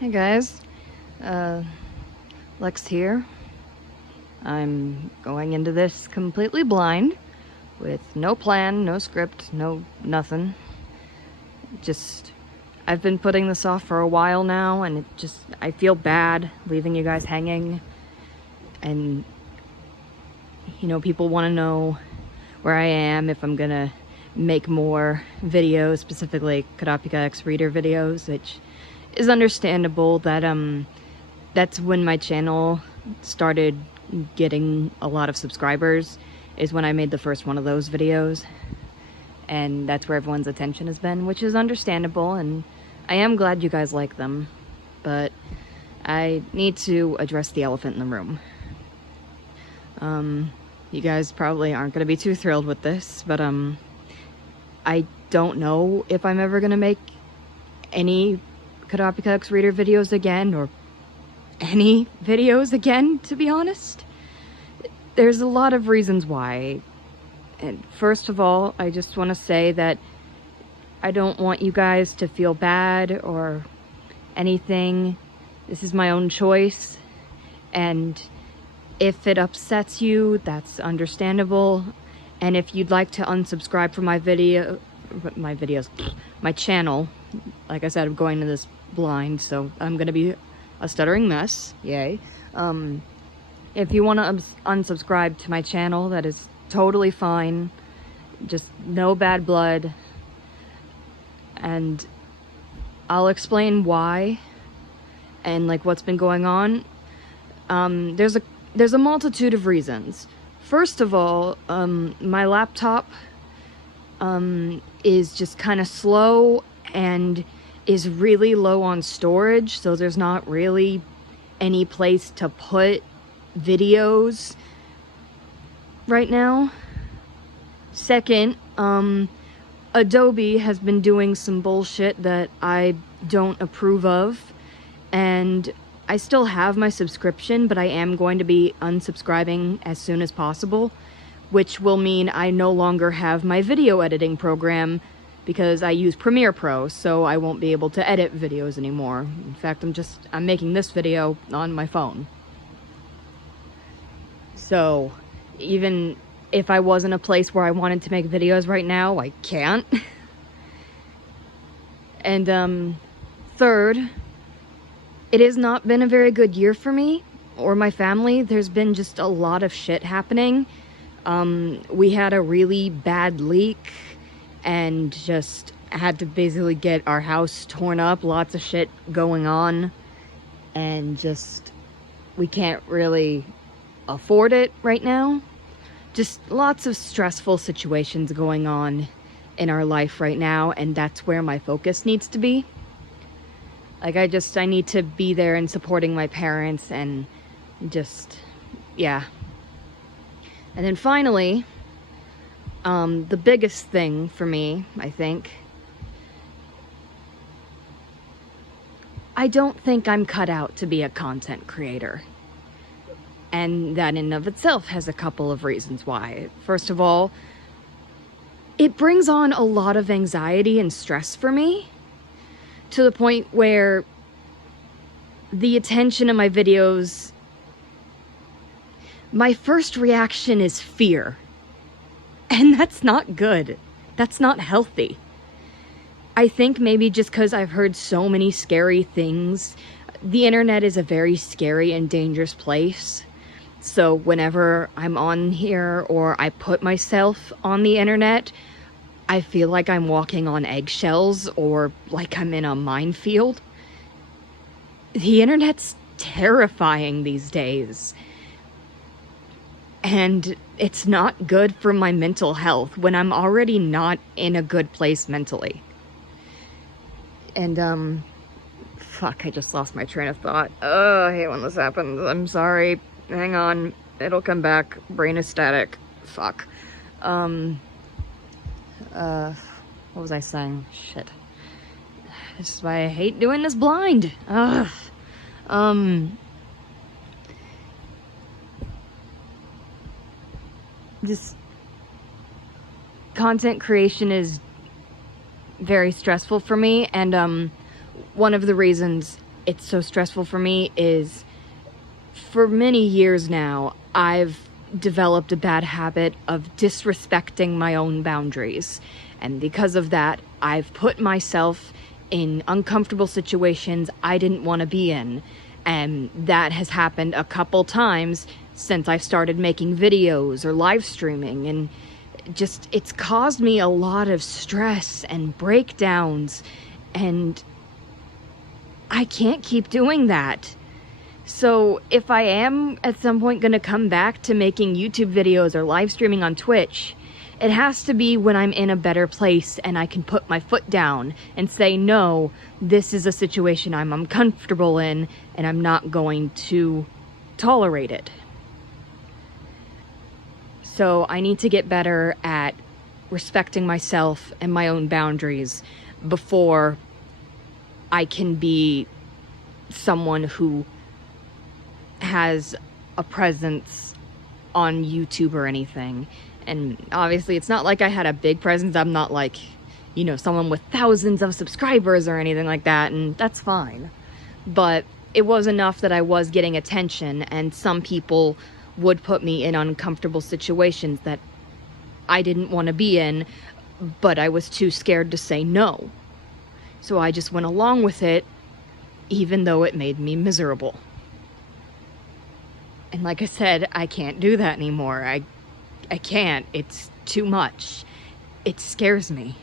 Hey guys, uh, Lex here. I'm going into this completely blind, with no plan, no script, no nothing. I've been putting this off for a while now, and I feel bad leaving you guys hanging. And, people want to know where I am, if I'm gonna make more videos, specifically Kurapika X Reader videos, which is understandable. That's when my channel started getting a lot of subscribers, is when I made the first one of those videos. And that's where everyone's attention has been, which is understandable, and I am glad you guys like them. But I need to address the elephant in the room. You guys probably aren't gonna be too thrilled with this, but I don't know if I'm ever gonna make any Kurapika X Reader videos again, or any videos again, to be honest. There's a lot of reasons why. And first of all, I just want to say that I don't want you guys to feel bad or anything. This is my own choice, and if it upsets you, that's understandable. And if you'd like to unsubscribe from my channel, like I said, I'm going to this blind, so I'm gonna be a stuttering mess, yay. If you want to unsubscribe to my channel, that is totally fine. Just no bad blood. And I'll explain why and like what's been going on. There's a multitude of reasons. First of all, my laptop is just kind of slow and is really low on storage, so there's not really any place to put videos right now. Second, Adobe has been doing some bullshit that I don't approve of, and I still have my subscription, but I am going to be unsubscribing as soon as possible, which will mean I no longer have my video editing program, because I use Premiere Pro, so I won't be able to edit videos anymore. In fact, I'm making this video on my phone. So, even if I was in a place where I wanted to make videos right now, I can't. And, third, it has not been a very good year for me or my family. There's been just a lot of shit happening. We had a really bad leak and just had to basically get our house torn up. Lots of shit going on, and we can't really afford it right now. Just lots of stressful situations going on in our life right now, and that's where my focus needs to be. Like, I need to be there and supporting my parents, and yeah. And then finally, the biggest thing for me, I think, I don't think I'm cut out to be a content creator. And that in and of itself has a couple of reasons why. First of all, it brings on a lot of anxiety and stress for me, to the point where the attention in my videos, my first reaction is fear. And that's not good. That's not healthy. I think maybe just because I've heard so many scary things. The internet is a very scary and dangerous place. So whenever I'm on here or I put myself on the internet, I feel like I'm walking on eggshells or like I'm in a minefield. The internet's terrifying these days. And it's not good for my mental health when I'm already not in a good place mentally. And, fuck, I just lost my train of thought. I hate when this happens. I'm sorry. Hang on. It'll come back. Brain is static. Fuck. What was I saying? Shit. This is why I hate doing this blind. Ugh. Just content creation is very stressful for me, and one of the reasons it's so stressful for me is, for many years now, I've developed a bad habit of disrespecting my own boundaries. And because of that, I've put myself in uncomfortable situations I didn't want to be in. And that has happened a couple times since I've started making videos or live streaming. And just, it's caused me a lot of stress and breakdowns. And I can't keep doing that. So if I am at some point going to come back to making YouTube videos or live streaming on Twitch, it has to be when I'm in a better place and I can put my foot down and say, no, this is a situation I'm uncomfortable in and I'm not going to tolerate it. So I need to get better at respecting myself and my own boundaries before I can be someone who has a presence on YouTube or anything. And obviously it's not like I had a big presence. I'm not like, you know, someone with thousands of subscribers or anything like that, and that's fine. But it was enough that I was getting attention, and some people would put me in uncomfortable situations that I didn't want to be in, but I was too scared to say no. So I just went along with it, even though it made me miserable. And like I said, I can't do that anymore. I can't. It's too much. It scares me.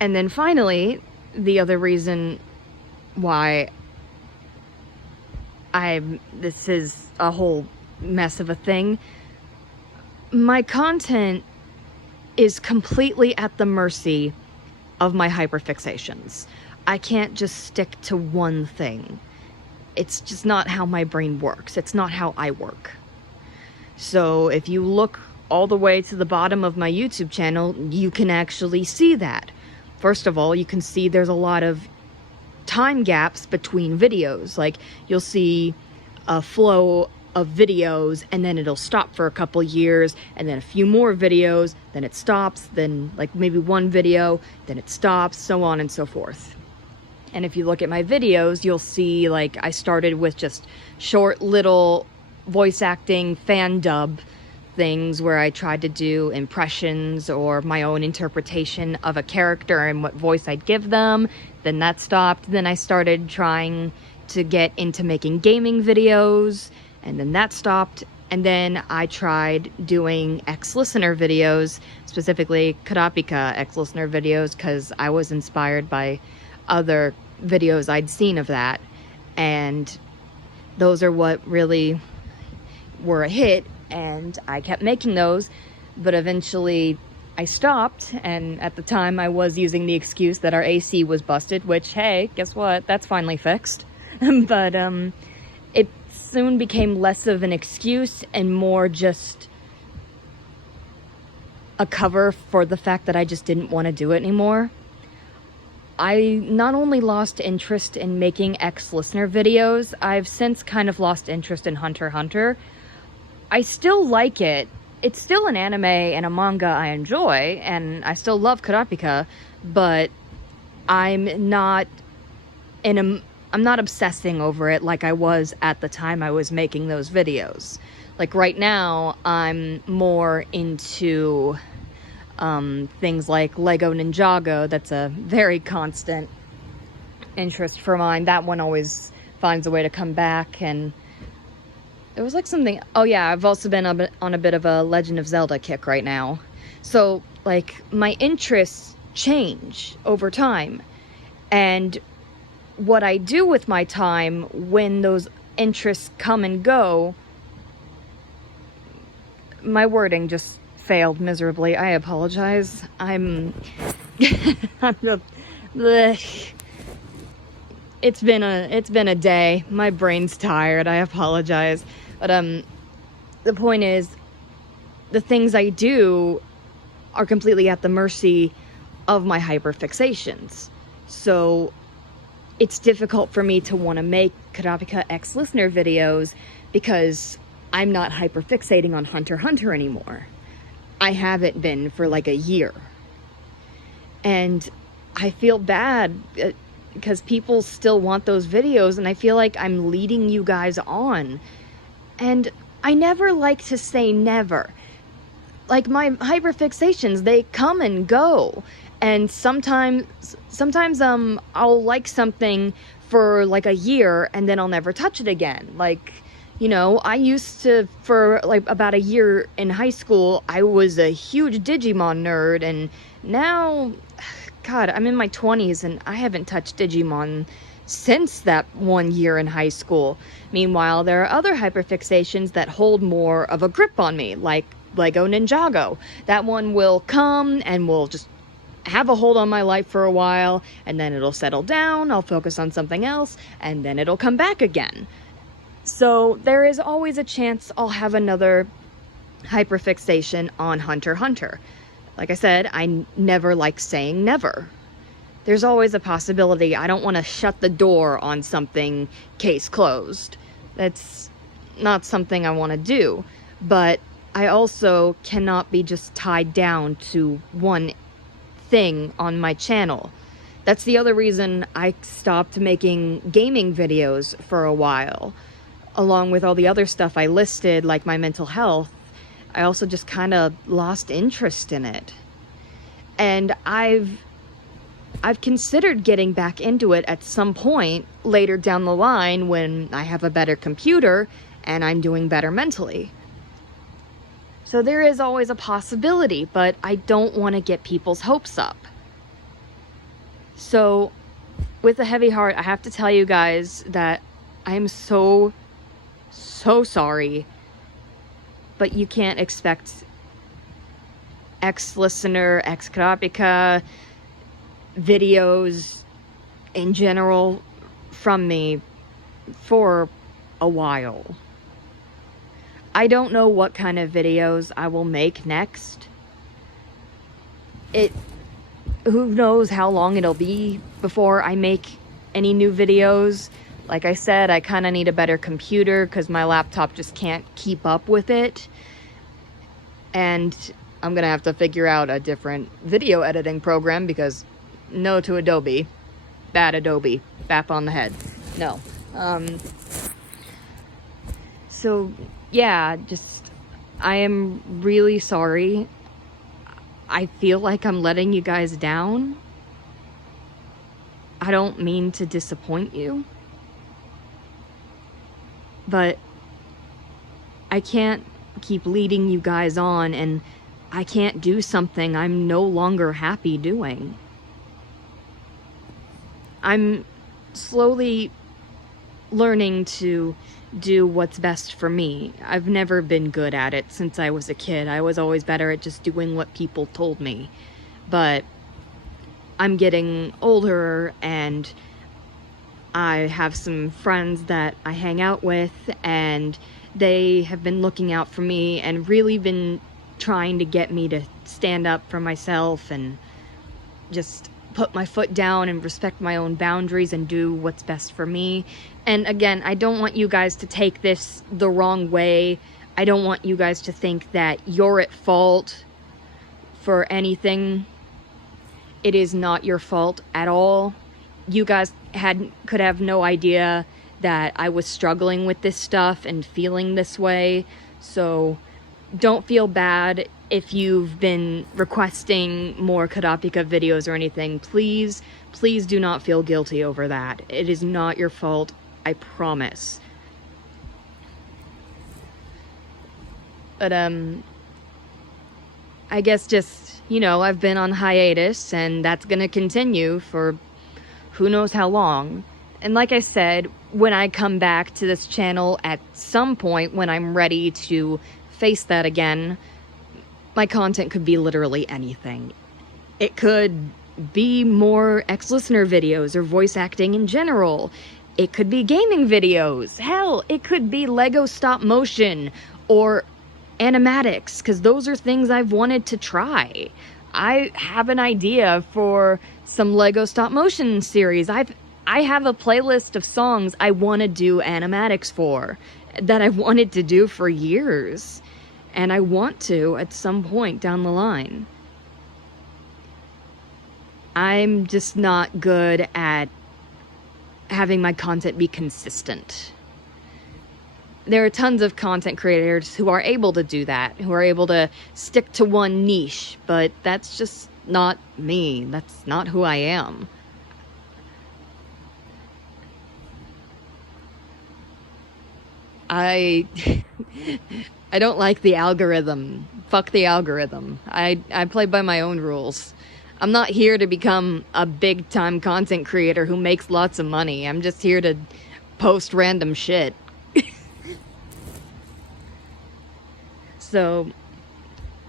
And then finally, the other reason why this is a whole mess of a thing, my content is completely at the mercy of my hyperfixations. I can't just stick to one thing. It's just not how my brain works. It's not how I work. So if you look all the way to the bottom of my YouTube channel, you can actually see that. First of all, you can see there's a lot of time gaps between videos. Like, you'll see a flow of videos and then it'll stop for a couple years, and then a few more videos, then it stops, then like maybe one video, then it stops, so on and so forth. And if you look at my videos, you'll see like I started with just short little voice acting fan dub things where I tried to do impressions or my own interpretation of a character and what voice I'd give them. Then that stopped. Then I started trying to get into making gaming videos, and then that stopped. And then I tried doing ex-listener videos, specifically Kurapika ex-listener videos, because I was inspired by other videos I'd seen of that, and those are what really were a hit, and I kept making those. But eventually I stopped, and at the time I was using the excuse that our AC was busted, which, hey, guess what, that's finally fixed. But it soon became less of an excuse and more just a cover for the fact that I just didn't want to do it anymore. I not only lost interest in making ex-listener videos, I've since kind of lost interest in Hunter x Hunter. I still like it. It's still an anime and a manga I enjoy, and I still love Kurapika, but I'm not obsessing over it like I was at the time I was making those videos. Like right now, I'm more into things like Lego Ninjago. That's a very constant interest for mine. That one always finds a way to come back. And there was like something, oh yeah, I've also been on a bit of a Legend of Zelda kick right now. So like my interests change over time, and what I do with my time when those interests come and go, my wording just failed miserably. I apologize. I'm just, it's been a day. My brain's tired. I apologize. But the point is, the things I do are completely at the mercy of my hyperfixations. So it's difficult for me to want to make Kurapika ex-listener videos because I'm not hyperfixating on Hunter x Hunter anymore. I haven't been for like a year. And I feel bad because people still want those videos, and I feel like I'm leading you guys on. And I never like to say never. Like, my hyperfixations, they come and go. And sometimes I'll like something for like a year and then I'll never touch it again. Like, you know, I used to, for like about a year in high school, I was a huge Digimon nerd, and now, God, I'm in my 20s and I haven't touched Digimon since that 1 year in high school. Meanwhile, there are other hyperfixations that hold more of a grip on me, like Lego Ninjago. That one will come and will just have a hold on my life for a while, and then it'll settle down, I'll focus on something else, and then it'll come back again. So there is always a chance I'll have another hyperfixation on Hunter x Hunter. Like I said, I never like saying never. There's always a possibility. I don't want to shut the door on something, case closed. That's not something I want to do. But I also cannot be just tied down to one thing on my channel. That's the other reason I stopped making gaming videos for a while. Along with all the other stuff I listed, like my mental health, I also just kind of lost interest in it. And I've considered getting back into it at some point later down the line when I have a better computer and I'm doing better mentally. So there is always a possibility, but I don't want to get people's hopes up. So with a heavy heart, I have to tell you guys that I'm so sorry, but you can't expect ex-listener, ex-Kurapika videos in general from me for a while. I don't know what kind of videos I will make next. Who knows how long it'll be before I make any new videos. Like I said, I kind of need a better computer because my laptop just can't keep up with it. And I'm gonna have to figure out a different video editing program because no to Adobe. Bad Adobe. Bap on the head. No. So, yeah, I am really sorry. I feel like I'm letting you guys down. I don't mean to disappoint you. But I can't keep leading you guys on, and I can't do something I'm no longer happy doing. I'm slowly learning to do what's best for me. I've never been good at it since I was a kid. I was always better at just doing what people told me. But I'm getting older, and I have some friends that I hang out with, and they have been looking out for me and really been trying to get me to stand up for myself and just put my foot down and respect my own boundaries and do what's best for me. And again, I don't want you guys to take this the wrong way. I don't want you guys to think that you're at fault for anything. It is not your fault at all. You guys could have no idea that I was struggling with this stuff and feeling this way. So don't feel bad if you've been requesting more Kurapika videos or anything. Please do not feel guilty over that. It is not your fault, I promise. But I guess just, you know, I've been on hiatus, and that's gonna continue for who knows how long. And like I said, when I come back to this channel at some point when I'm ready to face that again, my content could be literally anything. It could be more ex-listener videos or voice acting in general. It could be gaming videos. Hell, it could be Lego stop motion or animatics, because those are things I've wanted to try. I have an idea for some Lego stop motion series. I have a playlist of songs I want to do animatics for that I've wanted to do for years. And I want to at some point down the line. I'm just not good at having my content be consistent. There are tons of content creators who are able to do that, who are able to stick to one niche, but that's just not me. That's not who I am. I don't like the algorithm. Fuck the algorithm. I play by my own rules. I'm not here to become a big-time content creator who makes lots of money. I'm just here to post random shit. So,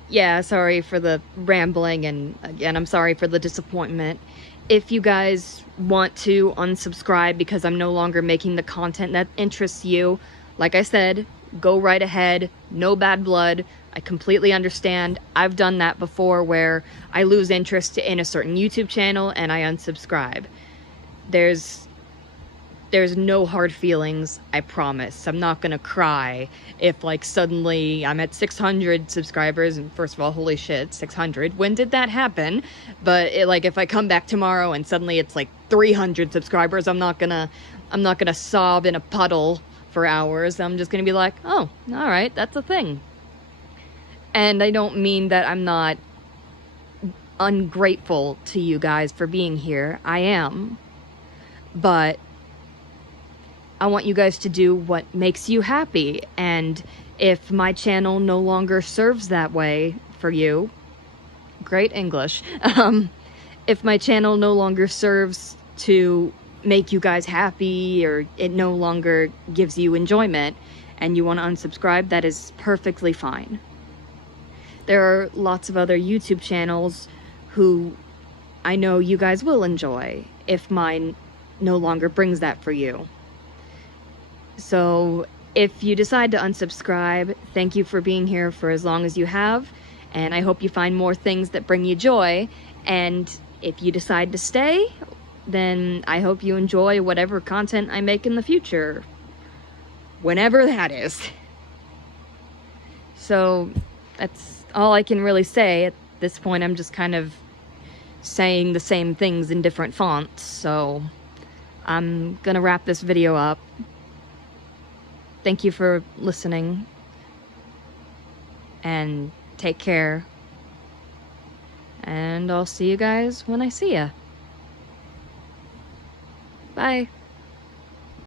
yeah, sorry for the rambling, and again, I'm sorry for the disappointment. If you guys want to unsubscribe because I'm no longer making the content that interests you, like I said, go right ahead, no bad blood. I completely understand. I've done that before where I lose interest in a certain YouTube channel and I unsubscribe. There's no hard feelings, I promise. I'm not gonna cry if, like, suddenly I'm at 600 subscribers, and first of all, holy shit, 600. When did that happen? But, like, if I come back tomorrow and suddenly it's, like, 300 subscribers, I'm not gonna sob in a puddle for hours. I'm just gonna be like, oh, alright, that's a thing. And I don't mean that I'm not ungrateful to you guys for being here. I am. But I want you guys to do what makes you happy, and if my channel no longer serves that way for you, great English, if my channel no longer serves to make you guys happy, or it no longer gives you enjoyment, and you want to unsubscribe, that is perfectly fine. There are lots of other YouTube channels who I know you guys will enjoy if mine no longer brings that for you. So if you decide to unsubscribe, thank you for being here for as long as you have, and I hope you find more things that bring you joy. And if you decide to stay, then I hope you enjoy whatever content I make in the future, whenever that is. So that's all I can really say. At this point, I'm just kind of saying the same things in different fonts, so I'm gonna wrap this video up. Thank you for listening, and take care, and I'll see you guys when I see ya. Bye.